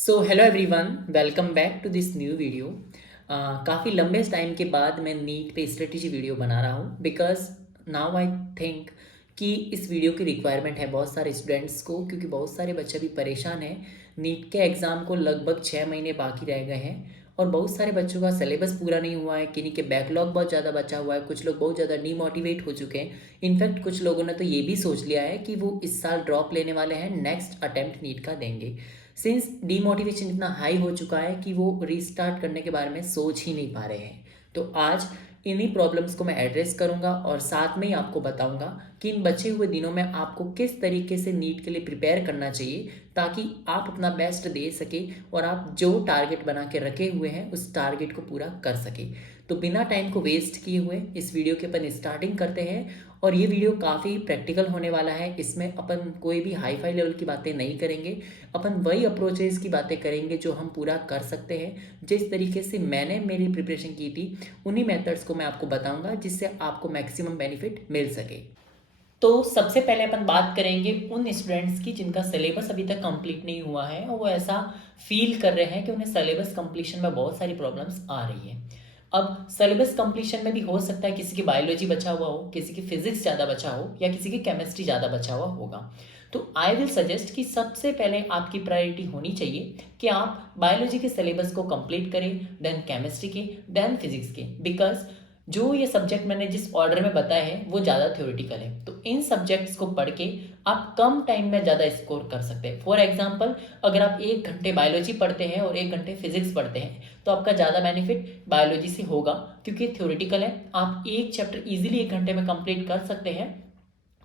So hello everyone, welcome back to this new video. काफ़ी लंबे time के बाद मैं नीट पे स्ट्रेटेजी वीडियो बना रहा हूँ बिकॉज नाउ आई थिंक कि इस वीडियो की रिक्वायरमेंट है बहुत सारे स्टूडेंट्स को, क्योंकि बहुत सारे बच्चे भी परेशान हैं। नीट के एग्ज़ाम को लगभग 6 महीने बाकी रह गए हैं और बहुत सारे बच्चों का सिलेबस पूरा नहीं हुआ है, किन्हीं के बैकलॉग बहुत ज़्यादा बचा हुआ है, कुछ लोग बहुत ज़्यादा डीमोटिवेट हो चुके हैं। इनफैक्ट कुछ लोगों ने तो ये भी सोच लिया है कि वो इस साल ड्रॉप लेने वाले हैं, नेक्स्ट अटेम्प्ट नीट का देंगे। सिंस डीमोटिवेशन इतना हाई हो चुका है कि वो रीस्टार्ट करने के बारे में सोच ही नहीं पा रहे हैं। तो आज इन्हीं प्रॉब्लम्स को मैं एड्रेस करूंगा और साथ में ही आपको बताऊंगा कि इन बचे हुए दिनों में आपको किस तरीके से नीट के लिए प्रिपेयर करना चाहिए ताकि आप अपना बेस्ट दे सके और आप जो टारगेट बना के रखे हुए हैं उस टारगेट को पूरा कर सके। तो बिना टाइम को वेस्ट किए हुए इस वीडियो के अपन स्टार्टिंग करते हैं। और ये वीडियो काफ़ी प्रैक्टिकल होने वाला है। इसमें अपन कोई भी हाई फाई लेवल की बातें नहीं करेंगे, अपन वही अप्रोचेस की बातें करेंगे जो हम पूरा कर सकते हैं। जिस तरीके से मैंने मेरी प्रिपरेशन की थी उन्हीं मेथड्स को मैं आपको बताऊंगा जिससे आपको मैक्सिमम बेनिफिट मिल सके। तो सबसे पहले अपन बात करेंगे उन स्टूडेंट्स की जिनका सिलेबस अभी तक कंप्लीट नहीं हुआ है और वो ऐसा फील कर रहे हैं कि उन्हें सिलेबस कंप्लीशन में बहुत सारी प्रॉब्लम्स आ रही है। अब सिलेबस कंप्लीशन में भी हो सकता है किसी की बायोलॉजी बचा हुआ हो, किसी की फिजिक्स ज़्यादा बचा हो या किसी की केमिस्ट्री ज़्यादा बचा हुआ होगा। तो आई विल सजेस्ट कि सबसे पहले आपकी प्रायोरिटी होनी चाहिए कि आप बायोलॉजी के सिलेबस को कंप्लीट करें, देन केमिस्ट्री के, देन फिजिक्स के। बिकॉज जो ये सब्जेक्ट मैंने जिस ऑर्डर में बताए हैं वो ज़्यादा थ्योरेटिकल है, तो इन सब्जेक्ट्स को पढ़ के आप कम टाइम में ज़्यादा स्कोर कर सकते हैं। फॉर एग्जांपल, अगर आप 1 घंटे बायोलॉजी पढ़ते हैं और 1 घंटे फिजिक्स पढ़ते हैं तो आपका ज़्यादा बेनिफिट बायोलॉजी से होगा, क्योंकि थ्योरेटिकल है। आप एक चैप्टर इजीली 1 घंटे में कंप्लीट कर सकते हैं,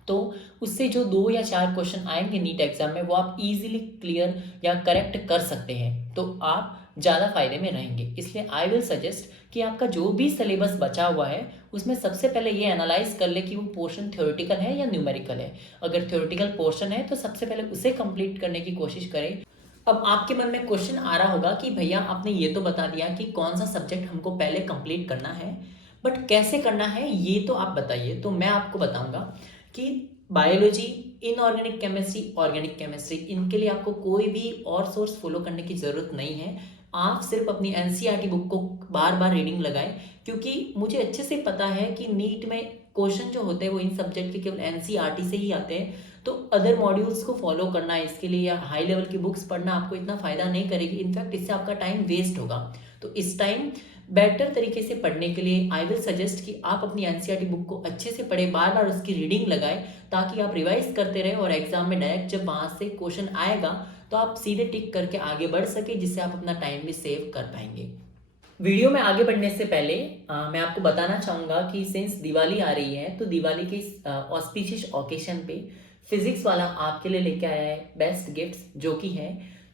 तो उससे जो 2 या 4 क्वेश्चन आएंगे नीट एग्जाम में वो आप इजीली क्लियर या करेक्ट कर सकते हैं, तो आप ज़्यादा फायदे में रहेंगे। इसलिए आई विल सजेस्ट कि आपका जो भी सिलेबस बचा हुआ है उसमें सबसे पहले ये एनालाइज कर ले कि वो पोर्शन थ्योरेटिकल है या न्यूमेरिकल है। अगर थ्योरेटिकल पोर्शन है तो सबसे पहले उसे कंप्लीट करने की कोशिश करें। अब आपके मन में क्वेश्चन आ रहा होगा कि भैया आपने ये तो बता दिया कि कौन सा सब्जेक्ट हमको पहले कंप्लीट करना है, बट कैसे करना है ये तो आप बताइए। तो मैं आपको बताऊंगा कि biology, inorganic chemistry, organic chemistry, इनके लिए आपको कोई भी और सोर्स फॉलो करने की ज़रूरत नहीं है। आप सिर्फ अपनी एनसीईआरटी बुक को बार बार रीडिंग लगाएं, क्योंकि मुझे अच्छे से पता है कि नीट में क्वेश्चन जो होते हैं वो इन सब्जेक्ट के केवल एनसीईआरटी से ही आते हैं। तो अदर मॉड्यूल्स को फॉलो करना इसके लिए या हाई लेवल की बुक्स पढ़ना आपको इतना फ़ायदा नहीं करेगी, इनफैक्ट इससे आपका टाइम वेस्ट होगा। तो इस टाइम बेटर तरीके से पढ़ने के लिए आई विल सजेस्ट कि आप अपनी एनसीईआरटी बुक को अच्छे से पढ़ें, बार बार उसकी रीडिंग लगाएं, ताकि आप रिवाइज करते रहें और एग्जाम में डायरेक्ट जब वहाँ से क्वेश्चन आएगा तो आप सीधे टिक करके आगे बढ़ सके, जिससे आप अपना टाइम भी सेव कर पाएंगे। वीडियो में आगे बढ़ने से पहले मैं आपको बताना चाहूँगा कि सिंस दिवाली आ रही है तो दिवाली के ऑस्पिशियस ओकेशन पे फिजिक्स वाला आपके लिए लेके आया है बेस्ट गिफ्ट्स, जो कि है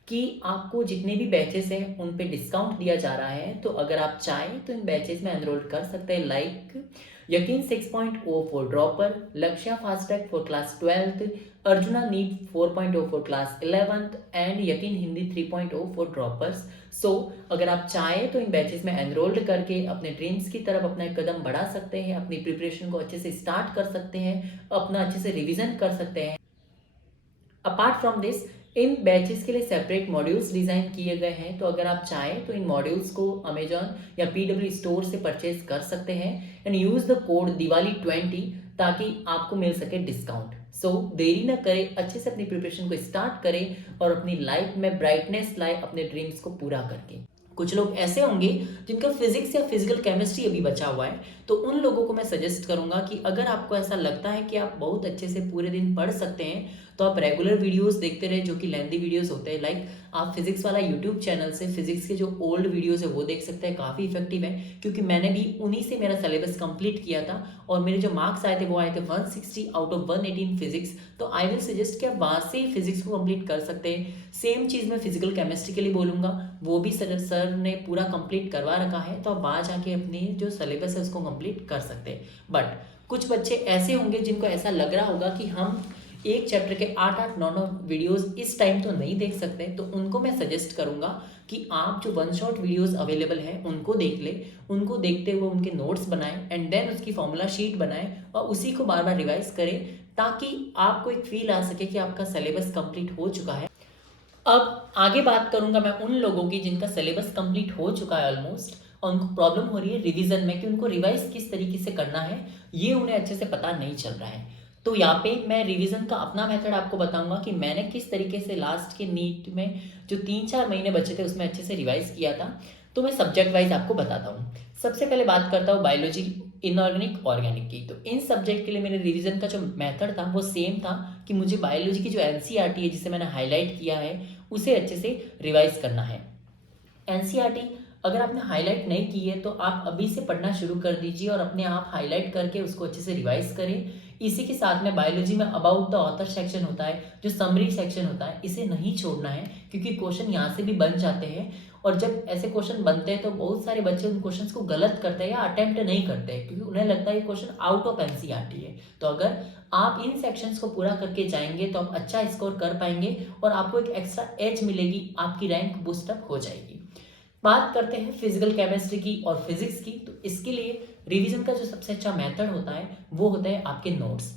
कि आपको जितने भी बैचेस हैं उन पे डिस्काउंट दिया जा रहा है। तो अगर आप चाहें तो इन बैचेस में एनरोल कर सकते हैं, like Yakeen 6.0 for dropper, Lakshya fast track for class 12th, Arjuna NEET 4.0 for class 11th and Yakeen Hindi 3.0 for droppers. सो अगर आप चाहें तो इन बैचेस में एनरोल्ड करके अपने ड्रीम्स की तरफ अपना एक कदम बढ़ा सकते हैं, अपनी प्रिपरेशन को अच्छे से स्टार्ट कर सकते हैं, अपना अच्छे से रिविजन कर सकते हैं। Apart from this, in batches के लिए सेपरेट मॉड्यूल्स डिज़ाइन किए गए हैं, तो अगर आप चाहें तो इन मॉड्यूल्स को अमेजॉन या पीडब्ल्यू स्टोर से परचेज कर सकते हैं एंड यूज़ द कोड दिवाली20 ताकि आपको मिल सके डिस्काउंट। सो देरी ना करें, अच्छे से अपनी प्रिपरेशन को स्टार्ट करें और अपनी लाइफ में ब्राइटनेस लाए अपने ड्रीम्स को पूरा करके। कुछ लोग ऐसे होंगे जिनका फिजिक्स या फिजिकल केमिस्ट्री अभी बचा हुआ है, तो उन लोगों को मैं सजेस्ट करूंगा कि अगर आपको ऐसा लगता है कि आप बहुत अच्छे से पूरे दिन पढ़ सकते हैं तो आप रेगुलर वीडियोस देखते रहे जो कि लेंथी वीडियोस होते हैं। लाइक आप फिजिक्स वाला यूट्यूब चैनल से फिजिक्स के जो ओल्ड वीडियोस है वो देख सकते हैं, काफ़ी इफेक्टिव है, क्योंकि मैंने भी उन्हीं से मेरा सिलेबस कंप्लीट किया था और मेरे जो मार्क्स आए थे वो आए थे 160 आउट ऑफ 118 फिजिक्स। तो आई विल सजेस्ट कि आप वहाँ से ही फिजिक्स को कंप्लीट कर सकते हैं। सेम चीज़ मैं फिजिकल केमिस्ट्री के लिए बोलूँगा, वो भी सर ने पूरा कंप्लीट करवा रखा है, तो आप वहाँ जाके अपनी जो सिलेबस है उसको कंप्लीट कर सकते हैं। बट कुछ बच्चे ऐसे होंगे जिनको ऐसा लग रहा होगा कि हम एक चैप्टर के 8-8 9 9 वीडियोस इस टाइम तो नहीं देख सकते, तो उनको मैं सजेस्ट करूंगा कि आप जो वन शॉट वीडियोस अवेलेबल हैं उनको देख ले, उनको देखते हुए उनके नोट्स बनाएं एंड देन उसकी फॉर्मूला शीट बनाएं और उसी को बार बार रिवाइज करें, ताकि आपको एक फील आ सके कि आपका सिलेबस कंप्लीट हो चुका है। अब आगे बात करूंगा मैं उन लोगों की जिनका सिलेबस कंप्लीट हो चुका है ऑलमोस्ट, और उनको प्रॉब्लम हो रही है रिवीजन में कि उनको रिवाइज किस तरीके से करना है, ये उन्हें अच्छे से पता नहीं चल रहा है। तो यहाँ पे मैं रिवीजन का अपना मेथड आपको बताऊंगा कि मैंने किस तरीके से लास्ट के नीट में जो 3-4 महीने बचे थे उसमें अच्छे से रिवाइज किया था। तो मैं सब्जेक्ट वाइज आपको बताता हूँ। सबसे पहले बात करता हूँ बायोलॉजी, इनऑर्गेनिक, ऑर्गेनिक की। तो इन सब्जेक्ट के लिए मेरे रिवीजन का जो मेथड था वो सेम था कि मुझे बायोलॉजी की जो एनसीईआरटी है जिसे मैंने हाईलाइट किया है उसे अच्छे से रिवाइज करना है। एनसीईआरटी अगर आपने हाईलाइट नहीं की है तो आप अभी से पढ़ना शुरू कर दीजिए और अपने आप हाईलाइट करके उसको अच्छे से रिवाइज करें। इसी के साथ में बायोलॉजी में अबाउट द ऑथर सेक्शन होता है, जो समरी सेक्शन होता है, इसे नहीं छोड़ना है क्योंकि क्वेश्चन यहाँ से भी बन जाते हैं। और जब ऐसे क्वेश्चन बनते हैं तो बहुत सारे बच्चे उन क्वेश्चन को गलत करते हैं या अटेम्प्ट नहीं करते हैं क्योंकि उन्हें लगता है ये क्वेश्चन आउट ऑफ एनसीईआरटी है। तो अगर आप इन सेक्शंस को पूरा करके जाएंगे तो आप अच्छा स्कोर कर पाएंगे और आपको एक एक्स्ट्रा एज मिलेगी, आपकी रैंक बूस्टअप हो जाएगी। बात करते हैं फिजिकल केमिस्ट्री की और फिजिक्स की। तो इसके लिए रिवीजन का जो सबसे अच्छा मेथड होता है वो होता है आपके नोट्स।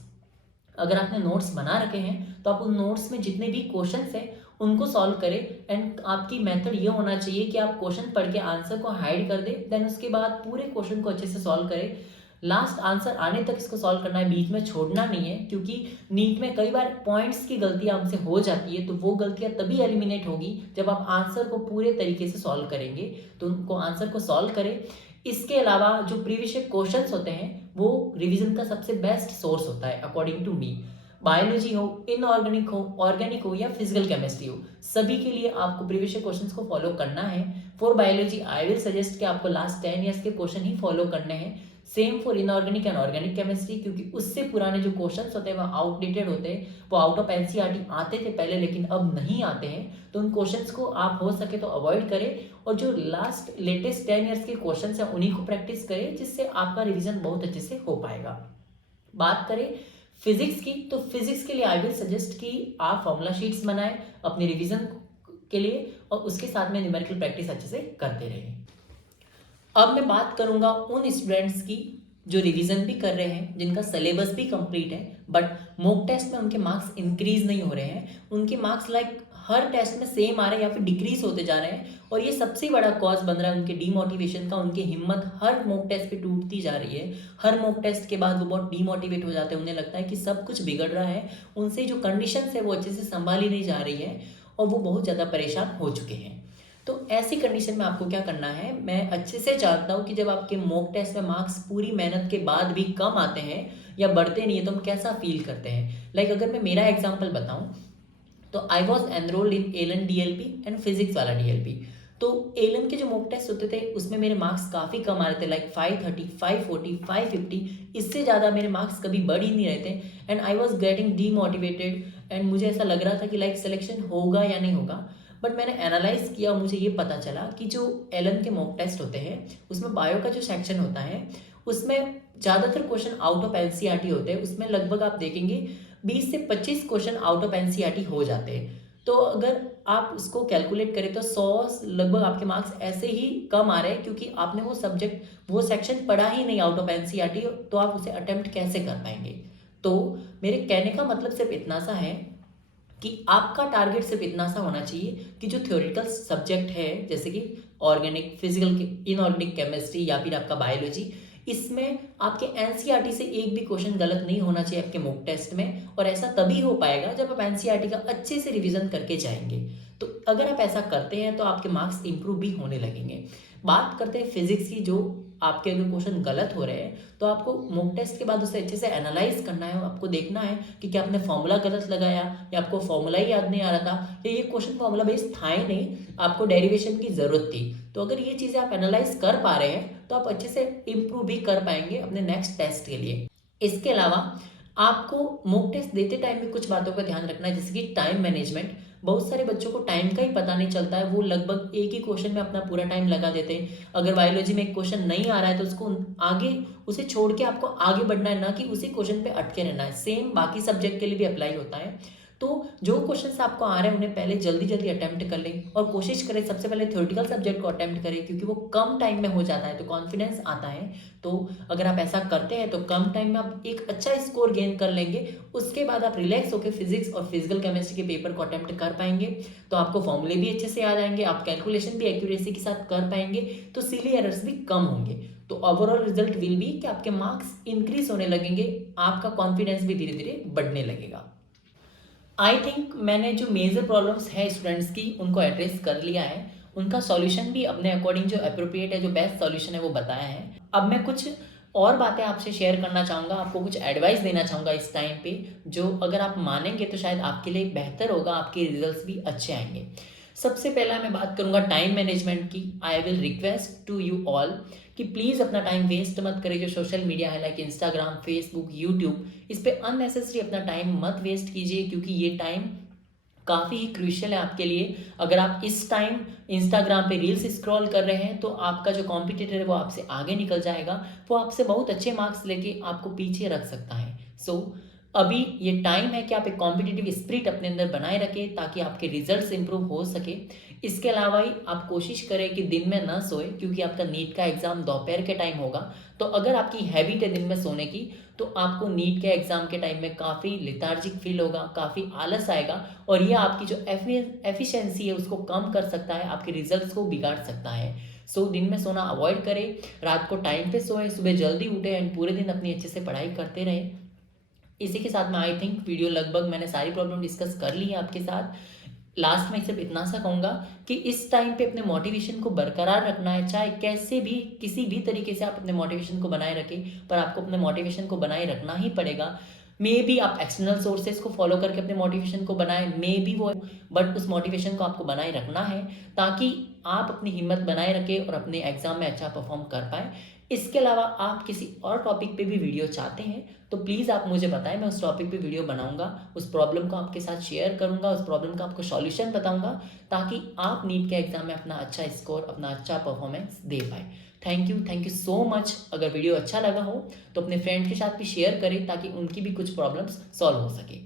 अगर आपने नोट्स बना रखे हैं तो आप उन नोट्स में जितने भी क्वेश्चंस हैं उनको सॉल्व करें। एंड आपकी मेथड ये होना चाहिए कि आप क्वेश्चन पढ़ के आंसर को हाइड कर दें, देन उसके बाद पूरे क्वेश्चन को अच्छे से सॉल्व करें। लास्ट आंसर आने तक इसको सॉल्व करना है, बीच में छोड़ना नहीं है क्योंकि नीट में कई बार पॉइंट्स की गलतियां हमसे हो जाती है। तो वो गलतियां तभी एलिमिनेट होगी जब आप आंसर को पूरे तरीके से सॉल्व करेंगे। तो उनको आंसर को सॉल्व करें। इसके अलावा जो प्रीवियस क्वेश्चंस होते हैं वो रिवीजन का सबसे बेस्ट सोर्स होता है अकॉर्डिंग टू मी। बायोलॉजी हो, इनऑर्गेनिक हो, ऑर्गेनिक हो या फिजिकल केमिस्ट्री हो, सभी के लिए आपको प्रीवियस क्वेश्चंस को फॉलो करना है। For biology I will suggest कि आपको लास्ट 10 ईयर्स के क्वेश्चन ही फॉलो करने हैं। Same for inorganic and organic chemistry, क्योंकि उससे पुराने जो क्वेश्चंस होते हैं वो आउटडेटेड होते हैं, वो आउट ऑफ एनसीईआरटी आते थे पहले लेकिन अब नहीं आते हैं। तो उन क्वेश्चंस को आप हो सके तो अवॉइड करें और जो लास्ट लेटेस्ट 10 ईयर्स के क्वेश्चंस हैं उन्हीं को प्रैक्टिस करें, जिससे आपका रिवीजन बहुत अच्छे से हो पाएगा। बात करें फिजिक्स की, तो फिजिक्स के लिए आई विल सजेस्ट कि आप फॉर्मूला शीट्स बनाएं अपने रिवीजन के लिए और उसके साथ में न्यूमेरिकल प्रैक्टिस अच्छे से करते रहें। अब मैं बात करूंगा उन स्टूडेंट्स की जो रिवीजन भी कर रहे हैं, जिनका सिलेबस भी कंप्लीट है बट मॉक टेस्ट में उनके मार्क्स इंक्रीज नहीं हो रहे हैं। उनके मार्क्स हर टेस्ट में सेम आ रहे हैं या फिर डिक्रीज होते जा रहे हैं और ये सबसे बड़ा कॉज बन रहा है उनके डीमोटिवेशन का। उनकी हिम्मत हर मॉक टेस्ट पे टूटती जा रही है। हर मॉक टेस्ट के बाद वो बहुत डीमोटिवेट हो जाते हैं, उन्हें लगता है कि सब कुछ बिगड़ रहा है, उनसे जो कंडीशन है वो अच्छे से संभाली नहीं जा रही है और वो बहुत ज़्यादा परेशान हो चुके हैं। तो ऐसी कंडीशन में आपको क्या करना है, मैं अच्छे से जानता हूँ कि जब आपके मॉक टेस्ट में मार्क्स पूरी मेहनत के बाद भी कम आते हैं या बढ़ते नहीं है तो हम कैसा फील करते हैं। अगर मैं मेरा एग्जांपल बताऊं तो I was enrolled in Allen DLP and physics वाला डीएलपी। तो एलन के जो मॉक टेस्ट होते थे उसमें मेरे मार्क्स काफ़ी कम आ रहे थे, 530, 540, 550। इससे ज़्यादा मेरे मार्क्स कभी बढ़ ही नहीं रहे थे and I was getting demotivated and मुझे ऐसा लग रहा था कि सिलेक्शन होगा या नहीं होगा। बट मैंने एनालाइज किया, मुझे ये पता चला कि जो एलन के मॉक टेस्ट होते हैं उसमें बायो का जो सेक्शन होता है उसमें ज़्यादातर क्वेश्चन आउट ऑफ एनसीईआरटी होते हैं। उसमें लगभग आप देखेंगे 20 से 25 क्वेश्चन आउट ऑफ एनसीईआरटी हो जाते हैं। तो अगर आप उसको कैलकुलेट करें तो 100 लगभग आपके मार्क्स ऐसे ही कम आ रहे हैं क्योंकि आपने वो सब्जेक्ट वो सेक्शन पढ़ा ही नहीं आउट ऑफ एनसीईआरटी, तो आप उसे अटेम्प्ट कैसे कर पाएंगे। तो मेरे कहने का मतलब सिर्फ इतना सा है कि आपका टारगेट सिर्फ इतना सा होना चाहिए कि जो थ्योरेटिकल सब्जेक्ट है जैसे कि ऑर्गेनिक, फिजिकल, इनऑर्गेनिक केमिस्ट्री या फिर आपका बायोलॉजी, इसमें आपके एनसीईआरटी से एक भी क्वेश्चन गलत नहीं होना चाहिए आपके मॉक टेस्ट में। और ऐसा तभी हो पाएगा जब आप एनसीईआरटी का अच्छे से रिवीजन करके जाएंगे। तो अगर आप ऐसा करते हैं तो आपके मार्क्स इंप्रूव भी होने लगेंगे। बात करते हैं फिजिक्स की, जो आपके अगर क्वेश्चन गलत हो रहे हैं तो आपको मॉक टेस्ट के बाद उसे अच्छे से एनालाइज करना है। आपको देखना है कि क्या आपने फॉर्मूला गलत लगाया या आपको फॉर्मूला ही याद नहीं आ रहा था या ये क्वेश्चन फॉर्मूला बेस्ड था ही नहीं, आपको डेरिवेशन की जरूरत थी। तो अगर ये चीज़ें आप एनालाइज कर पा रहे हैं तो आप अच्छे से इंप्रूव भी कर पाएंगे अपने नेक्स्ट टेस्ट के लिए। इसके अलावा आपको मॉक टेस्ट देते टाइम में कुछ बातों का ध्यान रखना है, जैसे कि टाइम मैनेजमेंट। बहुत सारे बच्चों को टाइम का ही पता नहीं चलता है, वो लगभग एक ही क्वेश्चन में अपना पूरा टाइम लगा देते हैं। अगर बायोलॉजी में एक क्वेश्चन नहीं आ रहा है तो उसको आगे उसे छोड़ के आपको आगे बढ़ना है, ना कि उसी क्वेश्चन पे अटके रहना है। सेम बाकी सब्जेक्ट के लिए भी अप्लाई होता है। तो जो क्वेश्चंस आपको आ रहे हैं उन्हें पहले जल्दी जल्दी अटेम्प्ट कर लें और कोशिश करें सबसे पहले थ्योरेटिकल सब्जेक्ट को अटेम्प्ट करें, क्योंकि वो कम टाइम में हो जाता है तो कॉन्फिडेंस आता है। तो अगर आप ऐसा करते हैं तो कम टाइम में आप एक अच्छा स्कोर गेन कर लेंगे। उसके बाद आप रिलैक्स होकर फिजिक्स और फिजिकल केमिस्ट्री के पेपर को अटेम्प्ट कर पाएंगे। तो आपको फॉर्मूले भी अच्छे से याद आएंगे, आप कैलकुलेशन भी एक्यूरेसी के साथ कर पाएंगे, तो सिली एरर्स भी कम होंगे। तो ओवरऑल रिजल्ट विल बी कि आपके मार्क्स इंक्रीज होने लगेंगे, आपका कॉन्फिडेंस भी धीरे धीरे बढ़ने लगेगा। आई थिंक मैंने जो मेजर प्रॉब्लम्स है स्टूडेंट्स की उनको एड्रेस कर लिया है, उनका सॉल्यूशन भी अपने अकॉर्डिंग जो अप्रोप्रिएट है, जो बेस्ट सॉल्यूशन है वो बताया है। अब मैं कुछ और बातें आपसे शेयर करना चाहूँगा, आपको कुछ एडवाइस देना चाहूँगा इस टाइम पे, जो अगर आप मानेंगे तो शायद आपके लिए बेहतर होगा, आपके रिजल्ट्स भी अच्छे आएंगे। सबसे पहला मैं बात करूँगा टाइम मैनेजमेंट की। I will request to you all कि प्लीज़ अपना टाइम वेस्ट मत करें। जो सोशल मीडिया है लाइक इंस्टाग्राम, फेसबुक, यूट्यूब, इस पर अननेसेसरी अपना टाइम मत वेस्ट कीजिए, क्योंकि ये टाइम काफ़ी ही क्रूशियल है आपके लिए। अगर आप इस टाइम इंस्टाग्राम पे रील्स स्क्रॉल कर रहे हैं तो आपका जो कॉम्पिटिटर है वो आपसे आगे निकल जाएगा, वो आपसे बहुत अच्छे मार्क्स लेके आपको पीछे रख सकता है। सो अभी ये टाइम है कि आप एक कॉम्पिटिटिव स्पिरिट अपने अंदर बनाए रखें ताकि आपके रिजल्ट्स इंप्रूव हो सके। इसके अलावा ही आप कोशिश करें कि दिन में ना सोए, क्योंकि आपका नीट का एग्ज़ाम दोपहर के टाइम होगा। तो अगर आपकी हैबिट है दिन में सोने की तो आपको नीट के एग्ज़ाम के टाइम में काफ़ी लेथार्जिक फील होगा, काफ़ी आलस आएगा, और यह आपकी जो एफिशिएंसी है उसको कम कर सकता है, आपके रिजल्ट्स को बिगाड़ सकता है। सो दिन में सोना अवॉइड करें, रात को टाइम पे सोएं, सुबह जल्दी उठें एंड पूरे दिन अपनी अच्छे से पढ़ाई करते रहें। इसी के साथ में आई थिंक वीडियो लगभग मैंने सारी प्रॉब्लम डिस्कस कर ली है आपके साथ। लास्ट में सिर्फ इतना सा कहूँगा कि इस टाइम पे अपने मोटिवेशन को बरकरार रखना है, चाहे कैसे भी किसी भी तरीके से आप अपने मोटिवेशन को बनाए रखें, पर आपको अपने मोटिवेशन को बनाए रखना ही पड़ेगा। मे बी आप एक्सटर्नल सोर्सेज को फॉलो करके अपने मोटिवेशन को बनाए, मे बी वो, बट उस मोटिवेशन को आपको बनाए रखना है ताकि आप अपनी हिम्मत बनाए रखें और अपने एग्जाम में अच्छा परफॉर्म कर पाए। इसके अलावा आप किसी और टॉपिक पे भी वीडियो चाहते हैं तो प्लीज़ आप मुझे बताएं, मैं उस टॉपिक पे वीडियो बनाऊंगा, उस प्रॉब्लम को आपके साथ शेयर करूंगा, उस प्रॉब्लम का आपको सॉल्यूशन बताऊंगा ताकि आप नीट के एग्जाम में अपना अच्छा स्कोर, अपना अच्छा परफॉर्मेंस दे पाए। Thank you so much. अगर वीडियो अच्छा लगा हो तो अपने फ्रेंड के साथ भी शेयर करें ताकि उनकी भी कुछ प्रॉब्लम्स सॉल्व हो सके।